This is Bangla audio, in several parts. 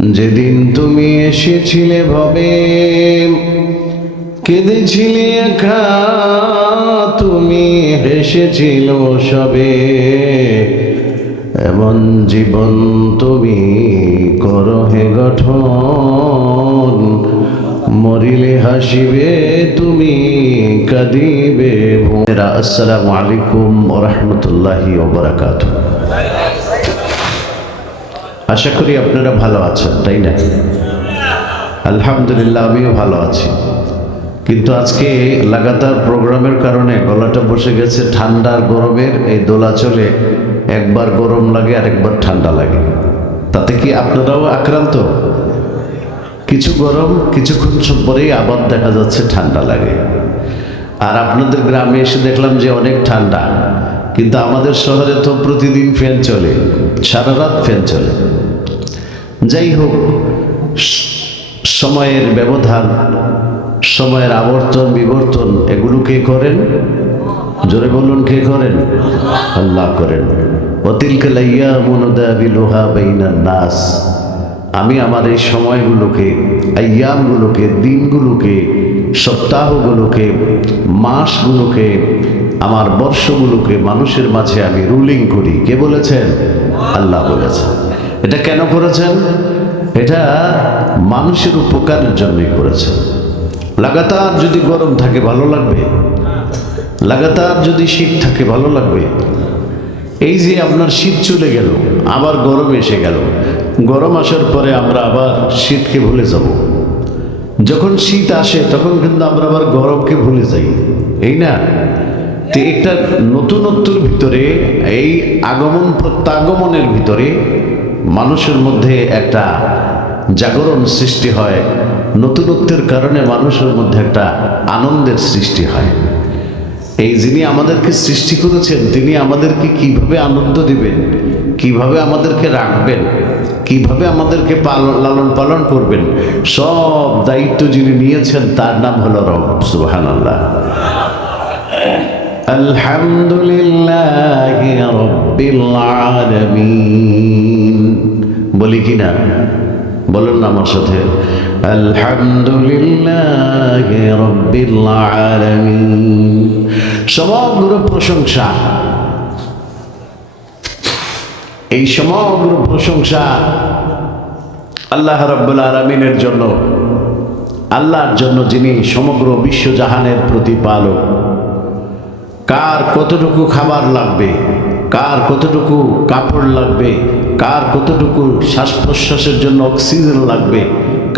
যেদিন তুমি এসেছিলে ভবে কেঁদেছিলে একা, তুমি হেসেছিল সবে। এমন জীবন তুমি করো হে গঠন, মরিলে হাসিবে তুমি কাঁদিবে। আসসালামু আলাইকুম ওয়া রাহমাতুল্লাহি ওয়া বারাকাতুহু। আশা করি আপনারা ভালো আছেন, তাই না? আলহামদুলিল্লাহ, আমিও ভালো আছি। কিন্তু আজকে লাগাতার প্রোগ্রামের কারণে গলাটা বসে গেছে। ঠান্ডার গরমের এই দোলাচলে একবার গরম লাগে আর একবার ঠান্ডা লাগে। তাতে কি আপনারাও আক্রান্ত? কিছু গরম, কিছুক্ষণ পরেই আবার দেখা যাচ্ছে ঠান্ডা লাগে। আর আপনাদের গ্রামে এসে দেখলাম যে অনেক ঠান্ডা, কিন্তু আমাদের শহরে তো প্রতিদিন ফ্যান চলে, সারা রাত ফ্যান চলে। যাই হোক, সময়ের ব্যবধান, সময়ের আবর্তন বিবর্তন, এগুলো কে করেন? জোরে বলুন, কে করেন? আল্লাহ করেন। ওয়াতিলকাল আইয়ামু নুদাবিলুহা বাইনান নাস। আমি আমার এই সময়গুলোকে, আইয়ামগুলোকে, দিনগুলোকে, সপ্তাহগুলোকে, মাসগুলোকে, আমার বর্ষগুলোকে মানুষের মাঝে আমি রুলিং করি। কে বলেছেন? আল্লাহ বলেছেন। এটা কেন করেছেন? এটা মানুষের উপকারের জন্যই করেছেন। লাগাতার যদি গরম থাকে ভালো লাগবে? লাগাতার যদি শীত থাকে ভালো লাগবে? এই যে আপনার শীত চলে গেল, আবার গরম এসে গেল, গরম আসার পরে আমরা আবার শীতকে ভুলে যাব। যখন শীত আসে তখন কিন্তু আমরা আবার গরমকে ভুলে যাই, এই না? তো একটা নতুনত্বের ভিতরে, এই আগমন প্রত্যাগমনের ভিতরে মানুষের মধ্যে একটা জাগরণ সৃষ্টি হয়। নতুনত্বের কারণে মানুষের মধ্যে একটা আনন্দের সৃষ্টি হয়। এই যিনি আমাদেরকে সৃষ্টি করেছেন, তিনি আমাদেরকে কিভাবে আনন্দ দিবেন, কিভাবে আমাদেরকে রাখবেন, কিভাবে আমাদেরকে লালন পালন করবেন, সব দায়িত্ব যিনি নিয়েছেন তার নাম হলো রব। সুবহানাল্লাহ। আলহামদুলিল্লাহি রাব্বিল আলামিন। বলি কি না? বলুন না আমার সাথে, আলহামদুলিল্লাহি রাব্বিল আলামিন। সমগ্র প্রশংসা, এই সমগ্র প্রশংসা আল্লাহ রাব্বুল আলামিনের জন্য, আল্লাহর জন্য, যিনি সমগ্র বিশ্বজাহানের প্রতিপালক। কার কতটুকু খাবার লাগবে, কার কতটুকু কাপড় লাগবে, কার কতটুকু শ্বাস প্রশ্বাসের জন্য অক্সিজেন লাগবে,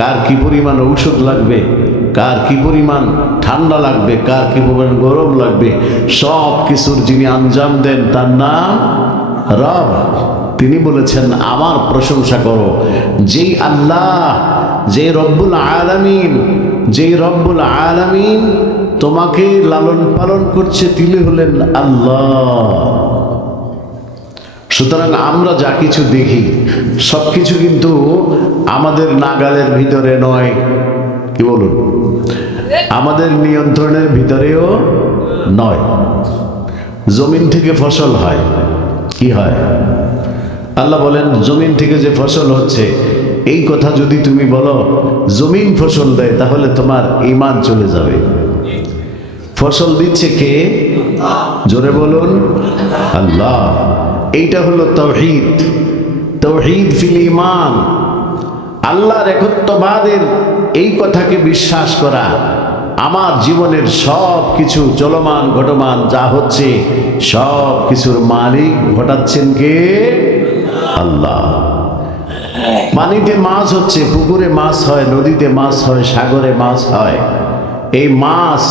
কার কি পরিমাণ ঔষধ লাগবে, কার কি পরিমাণ ঠান্ডা লাগবে, কার কি পরিমাণ গরম লাগবে, সব কিছুর যিনি আঞ্জাম দেন তার নাম রব। তিনি বলেছেন আমার প্রশংসা করো। যেই আল্লাহ, যে রব্বুল আলামিন, যেই রব্বুল আলামিন তোমাকে লালন পালন করছে, তিনি হলেন আল্লাহ। সুতরাং আমরা যা কিছু দেখি সব কিছু কিন্তু আমাদের নাগালের ভিতরে নয়। কি বলুন? আমাদের নিয়ন্ত্রণের ভিতরেও নয়। জমিন থেকে ফসল হয়, কি হয়? আল্লাহ বলেন জমিন থেকে যে ফসল হচ্ছে, এই কথা যদি তুমি বলো জমিন ফসল দেয়, তাহলে তোমার ঈমান চলে যাবে। ফসল দিচ্ছে কে? জোরে বলুন, আল্লাহ। এইটা হলো তাওহীদ, তাওহীদ ফিল ঈমান। আল্লাহর একত্ববাদের এই কথাকে বিশ্বাস করা। আমার জীবনের সব কিছু চলমান ঘটমান যা হচ্ছে, সব কিছুর মালিক ঘটাচ্ছেন কে? আল্লাহ। পানিতে মাছ হচ্ছে, পুকুরে মাছ হয়, নদীতে মাছ হয়, সাগরে মাছ হয়। এই মাছ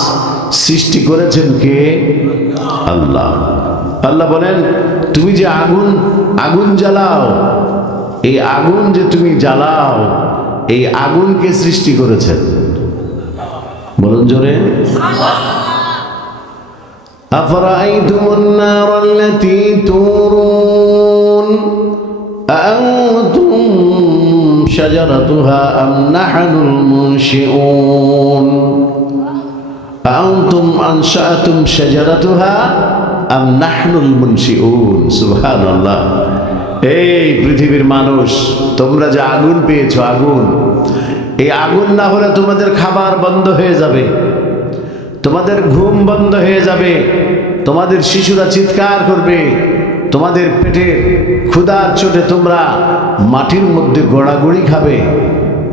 সৃষ্টি করেছেন কে? আল্লাহ। আল্লাহ বলেন তুমি যে আগুন জ্বালাও, এই আগুন যে তুমি জ্বালাও, এই আগুনকে সৃষ্টি করেছেন। বলুন জোরে, আফরাআইতুমুন নারাল্লাতী তুরুন আনতুম শাজারাতুহা আম নাহনুল মুনশিউন আনতুম আনশাআতুম শাজারাতুহা আম নাহনুল মুনশিউন। সুবহানাল্লাহ। এই পৃথিবীর মানুষ, তোমরা যে আগুন পেয়েছো, আগুন, এই আগুন না হলে তোমাদের খাবার বন্ধ হয়ে যাবে, তোমাদের ঘুম বন্ধ হয়ে যাবে, তোমাদের শিশুরা চিৎকার করবে, তোমাদের পেটে ক্ষুধার চোটে তোমরা মাটির মধ্যে গড়াগড়ি খাবে।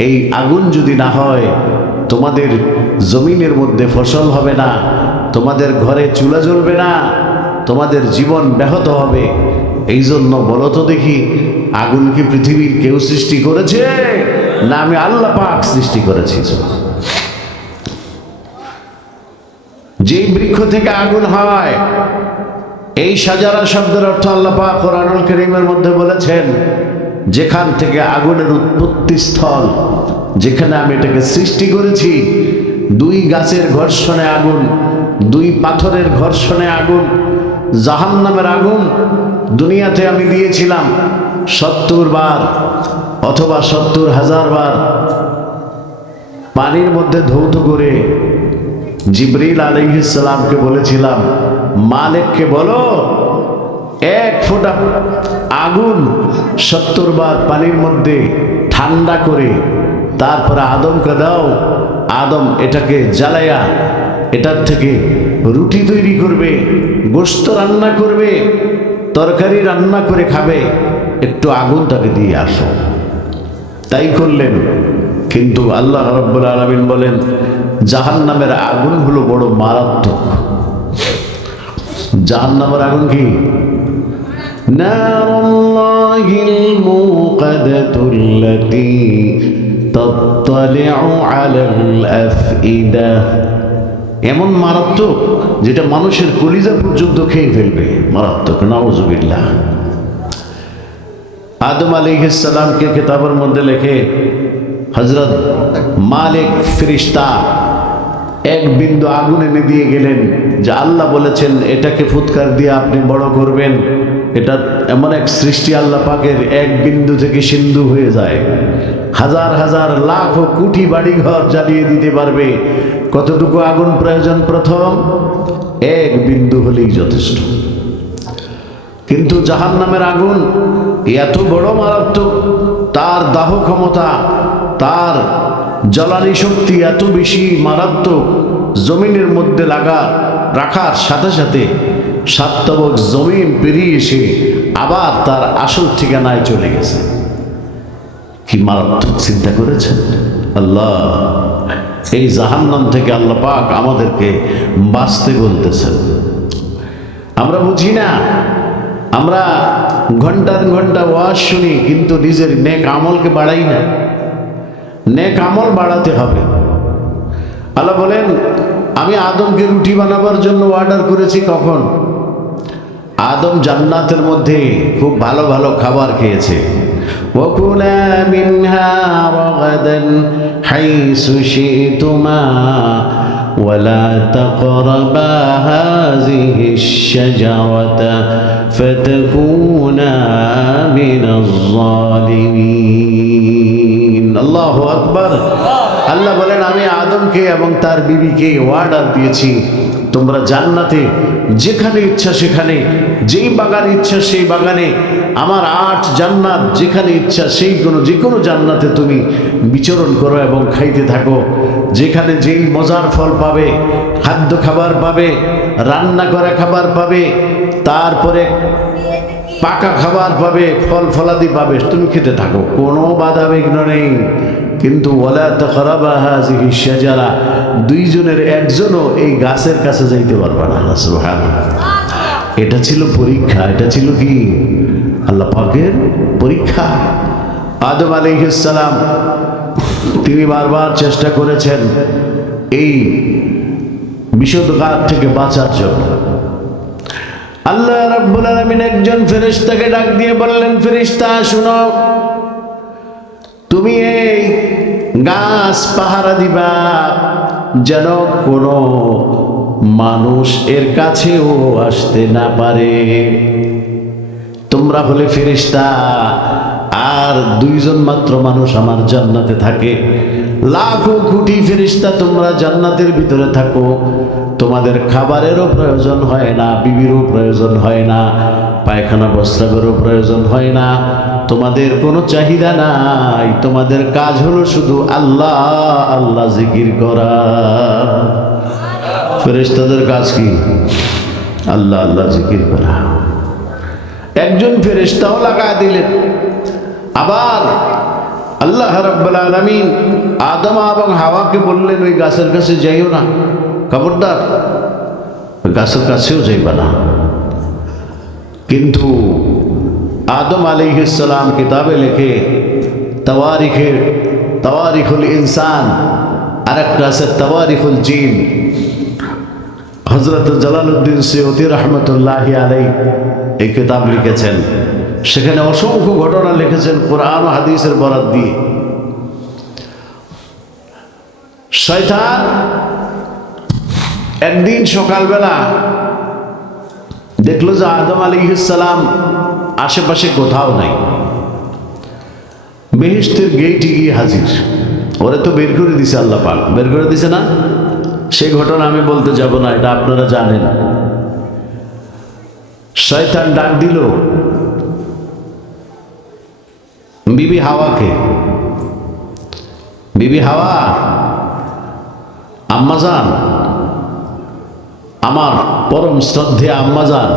এই আগুন যদি না হয় তোমাদের জমিনের মধ্যে ফসল হবে না, তোমাদের ঘরে চুলা জ্বলবে না, তোমাদের জীবন ব্যাহত হবে। এই জন্য বলো তো দেখি, আগুন কি পৃথিবীর কেউ সৃষ্টি করেছে, না আমি আল্লাহ পাক সৃষ্টি করেছি? যে বৃক্ষ থেকে আগুন হয়, এই সাজারা শব্দের অর্থ আল্লাহ পাক কোরআনুল কারীমের মধ্যে বলেছেন, যেখান থেকে আগুনের উৎপত্তি স্থল, যেখানে আমি এটাকে সৃষ্টি করেছি। দুই গাছের ঘর্ষণে আগুন, দুই পাথরের ঘর্ষণে আগুন, জাহান্নামের আগুন দুনিয়াতে আমি দিয়েছিলাম 70 বার অথবা 70,000 বার পানির মধ্যে ধৌত করে। জিবরিল আলাইহিস সালামকে বলেছিলাম, মালিককে বলো 1 ফোঁটা আগুন 70 বার পানির মধ্যে ঠান্ডা করে তারপরে আদমকে দাও। আদম এটাকে জ্বালায়া এটার থেকে রুটি তৈরি করবে, গোশত রান্না করবে, তরকারি রান্না করে খাবে, একটু আগুন তাকে দিয়ে আসো। তাই করলেন। কিন্তু আল্লাহ রাব্বুল আলামিন বলেন, জাহান্নামের আগুন হলো বড় মারাত্মক। জাহান্নামের আগুন কি? নারুল্লাহিল মুকাদাতুল্লাতী তাত্তালিউ আলাল আফইদা, এমন মারাত্মক যেটা মানুষের কলিজা পর্যন্ত খেয়ে ফেলবে, মারাত্মক। নাউযুবিল্লাহ। আদম আলাইহিস সালামকে কিতাবের মধ্যে লেখে হযরত মালিক ফেরেশতা 1 বিন্দু আগুন এনে দিয়ে গেলেন, যে আল্লাহ বলেছেন এটাকে ফুৎকার দিয়ে আপনি বড় করবেন। এটা এমন এক সৃষ্টি আল্লাহ পাকের, 1 বিন্দু থেকে সিন্ধু হয়ে যায়, হাজার হাজার লাখ ও কোটি বাড়িঘর জ্বালিয়ে দিতে পারবে। কতটুকু আগুন প্রয়োজন? প্রথম 1 বিন্দু হলেই যথেষ্ট। কিন্তু জাহান্নামের আগুন এত বড় মারাত্মক, তার দাহ ক্ষমতা, তার জ্বালানি শক্তি এত বেশি মারাত্মক, জমিনের মধ্যে রাখার সাথে সাথে 7 তবক জমিন পেরিয়ে এসে আবার তার আসল ঠিকানায় চলে গেছে। কি মারাত্মক চিন্তা করেছেন আল্লাহ! এই জাহান্নাম থেকে আল্লাহ পাক আমাদেরকে বাঁচতে বলতেছেন। আমরা বুঝি না, আমরা ঘন্টার ঘন্টা ওয়াজ শুনি, কিন্তু নিজের নেক আমলকে বাড়াই না। নেক আমল বাড়াতে হবে। আল্লাহ বলেন, আমি আদমকে রুটি বানাবার জন্য অর্ডার করেছি। কখন? আদম জান্নাতের মধ্যে খুব ভালো ভালো খাবার খেয়েছে। وَكُلَا مِنْهَا رَغَدًا حَيْثُ شِئْتُمَا وَلَا تَقْرَبَا هَذِهِ الشَّجَرَةَ فَتَكُونَا مِنَ الظَّالِمِينَ। আল্লাহু আকবার। আল্লাহ বলেন, আমি আদমকে এবং তার বিবিকে অর্ডার দিয়েছি, তোমরা জান্নাতে যেখানে ইচ্ছা সেখানে, যেই বাগান ইচ্ছা সেই বাগানে, আমার 8 জান্নাত, যেখানে ইচ্ছা যে কোনো জান্নাতে তুমি বিচরণ করো এবং খাইতে থাকো। যেখানে যেই মজার ফল পাবে, খাদ্য খাবার পাবে, রান্না করা খাবার পাবে, তারপরে পাকা খাবার পাবে, ফল ফলাদি পাবে, তুমি খেতে থাকো, কোনো বাধা বিঘ্ন নেই। কিন্তু ওয়ালা তাকরাবা হাযিহি শাজারা, 2 জনের একজনও এই গাছের কাছে যাইতে পারবে না। সুবহানাল্লাহ। এটা ছিল পরীক্ষা। এটা ছিল কি? আল্লাহ পাকের পরীক্ষা। আদম আলাইহিস সালাম তিনি বারবার চেষ্টা করেছেন এই বিষদঘাত থেকে বাঁচার জন্য। আল্লাহ রাব্বুল আলামিন একজন ফেরেশতাকে ডাক দিয়ে বললেন, ফেরেশতা শুনো, তুমি এই গাছ পাহারা দিবা যেন কোনো মানুষ এর কাছেও আসতে না পারে। তোমরা হলে ফেরেশতা, আর 2 জন মাত্র মানুষ আমার জান্নাতে থাকে। লাখো কোটি ফেরেশতা তোমরা জান্নাতের ভিতরে থাকো, তোমাদের খাবারেরও প্রয়োজন হয় না, বিবিরও প্রয়োজন হয় না, পায়খানা প্রস্রাবেরও প্রয়োজন হয় না, তোমাদের কোনো চাহিদা নাই, তোমাদের কাজ হলো শুধু আল্লাহ আল্লাহ জিকির করা। ফেরেশতাদের কাজ কি? আল্লাহ আল্লাহ জিকির করা। একজন ফেরেশতাও লাগায় দিলেন। আবার আল্লাহ রাব্বুল আলামিন আদম এবং হাওয়াকে বললেন, ওই গাছের কাছে যাইও না, খবরদার ওই গাছের কাছেও যাইবা না। কিন্তু আদম আলাইহিস সালাম কিতাবে লেখে, তাওয়ারিখুল ইনসান, আর একটা আছে তাওয়ারিখুল জিন। হযরত জালালউদ্দিন সৈয়দী রহমতুল্লাহি আলাইহি এই কিতাব লিখেছেন। সেখানে অসংখ্য ঘটনা লিখেছেন কোরআন ও হাদিসের বরাত দিয়ে। শয়তান একদিন সকালবেলা দেখলো যে আদম আলাইহিস সালাম আশেপাশে কোথাও নাই। বেহেশতের গেইটে গিয়ে হাজির। ওরা তো বের করে দিছে, আল্লাহ পাক বের করে দিছে না? সেই ঘটনা আমি বলতে যাব না, এটা আপনারা জানেন। শয়তান ডাক দিল বিবি হাওয়াকে, বিবি হাওয়া, আম্মাজান, আমার পরম শ্রদ্ধেয় আম্মাজান,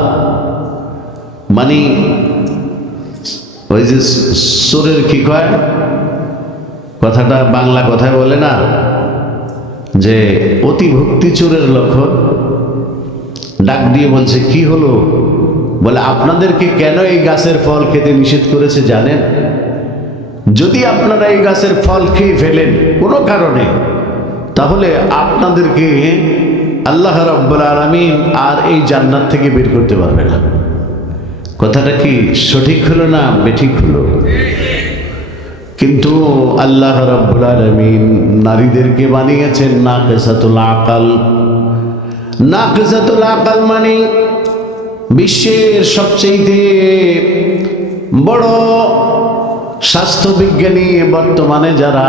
মানে ওই যে চোরের কি কয় কথাটা, বাংলা কথায় বলে না যে অতি ভক্তি চোরের লক্ষণ। ডাক দিয়ে বলছে, কি হলো? বলে, আপনাদেরকে কেন এই গাছের ফল খেতে নিষেধ করেছে জানেন? যদি আপনারা এই গাছের ফল খেয়ে ফেলেন কোনো কারণে, তাহলে আপনাদেরকে আল্লাহ রাব্বুল আলামিন আর এই জান্নাত থেকে বের করতে পারবে না। কথাটা কি সঠিক হলো না বেঠিক হলো? কিন্তু আল্লাহ রাব্বুল আলামিন নারীদেরকে বানিয়েছেন নাকিসাতুল আকল। নাকিসাতুল আকল মানে বিশ্বের সবচেয়ে বড় স্বাস্থ্যবিজ্ঞানী বর্তমানে যারা,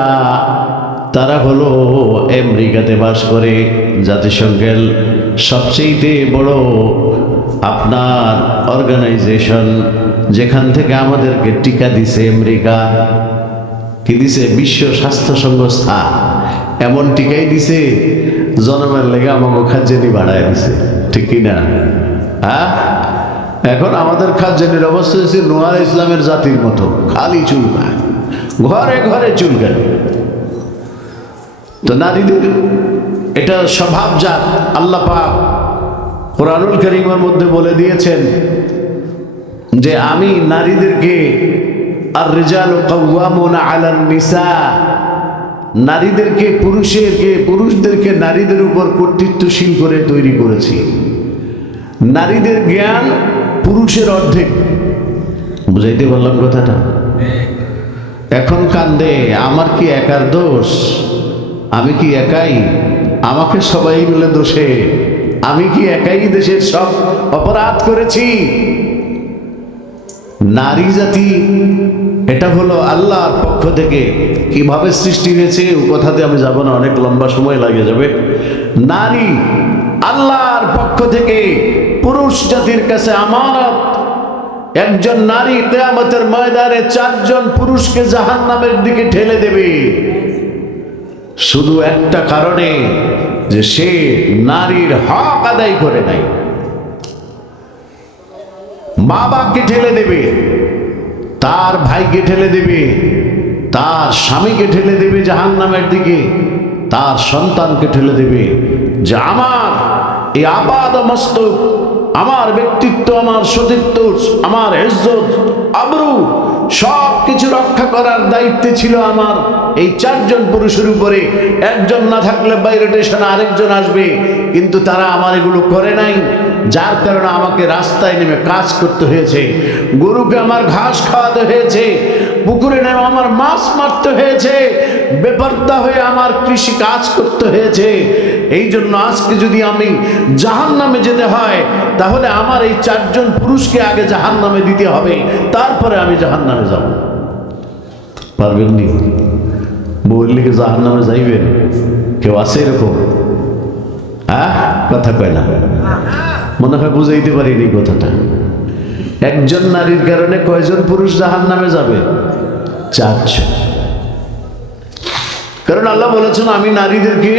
তারা হলো আমেরিকাতে বাস করে। জাতিসংঘের সবচেয়ে বড় আপনার অর্গানাইজেশন, যেখান থেকে আমাদেরকে টিকা দিছে আমেরিকা। কি দিছে? বিশ্ব স্বাস্থ্য সংস্থা। এমন টিকাই দিছে জনমের লেগে আমাকে খাদ্যানি বাড়ায় দিছে, ঠিক কিনা? হ্যাঁ, এখন আমাদের খাদ্যানির অবস্থা হচ্ছে নোয়ার ইসলামের জাতির মতো, খালি চুলকায়, ঘরে ঘরে চুলকায়। তো নারীদের এটা স্বভাবজাত। আল্লাহ পাক কোরআনুল কারীমের মধ্যে বলে দিয়েছেন যে আমি নারীদেরকে আর রিজালু কাওয়ামুনা আলান নিসা, নারীদেরকে পুরুষদেরকে নারীদের উপর কর্তৃত্বশীল করে তৈরি করেছি। নারীদের জ্ঞান পুরুষের অর্ধেক। বুঝাইতে বললাম কথাটা? এখন কান্দে, আমার কি একার দোষ? আমি কি একাই? আমাকে সবাই মিলে দোষে। আমি কি একাই দেশের সব অপরাধ করেছি? নারী জাতি এটা হলো আল্লাহর পক্ষ থেকে কিভাবে সৃষ্টি হয়েছে ও কথাতে আমি যাব না, অনেক লম্বা সময় লাগে যাবে। নারী আল্লাহর পক্ষ থেকে পুরুষ জাতির কাছে আমানত। একজন নারী কিয়ামতের ময়দানে 4 জন পুরুষকে জাহান্নামের দিকে ঠেলে দেবে, শুধু একটা কারণে যে সে নারীর হক আদায় করে নাই। বাবাকে ঠেলে দেবে, তার ভাইকে ঠেলে দেবে, তার স্বামীকে ঠেলে দেবে জাহান্নামের দিকে, তার সন্তানকে ঠেলে দেবে যে আমার এই আপাদ মস্তক, আমার ব্যক্তিত্ব, আমার সতীত্ব, আমার ইজ্জত, আবরু সব কিছু রক্ষা করার দায়িত্ব ছিল আমার এই 4 জন পুরুষের উপরে। একজন না থাকলে বাইরে স্টেশনে আরেকজন আসবে, কিন্তু তারা আমার এগুলো করে নাই। যার কারণে আমাকে রাস্তায় নেমে কাজ করতে হয়েছে, গরুকে আমার ঘাস খাওয়াতে হয়েছে, পুকুরে নেমে আমার মাছ মারতে হয়েছে, বেপরদা হয়ে আমার কৃষি কাজ করতে হয়েছে। এই জন্য আজকে যদি আমি জাহান্নামে যেতে হয়, তাহলে আমার এই 4 জন পুরুষকে আগে জাহান্নামে দিতে হবে, তারপরে আমি জাহান্নামে যাব। পারবেন নি? বললে কি জাহান্নামে যাইবেন? কেউ আছে এরকম? হ্যাঁ, কথা কয় না, মনে হয় বুঝাইতে পারিনি কথাটা। একজন নারীর কারণে কয়জন পুরুষ জাহান্নামে যাবে? 4 জন। কারণ আল্লাহ বলেছেন আমি নারীদেরকে,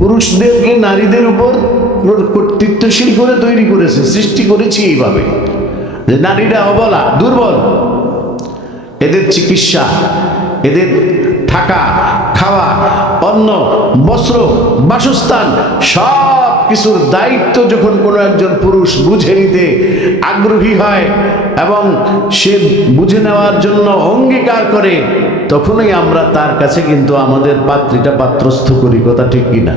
পুরুষদেরকে নারীদের উপর কর্তৃত্বশীল করে তৈরি করেছি, সৃষ্টি করেছি এইভাবে যে নারীরা অবলা, দুর্বল। এদের চিকিৎসা, এদের থাকা, খাওয়া, অন্ন, বস্ত্র, বাসস্থান সব কিছুর দায়িত্ব যখন কোনো একজন পুরুষ বুঝে নিতে আগ্রহী হয় এবং সে বুঝে নেওয়ার জন্য অঙ্গীকার করে, তখনই আমরা তার কাছে কিন্তু আমাদের পাত্রীটা পাত্রস্থ করি। কথা ঠিক কিনা?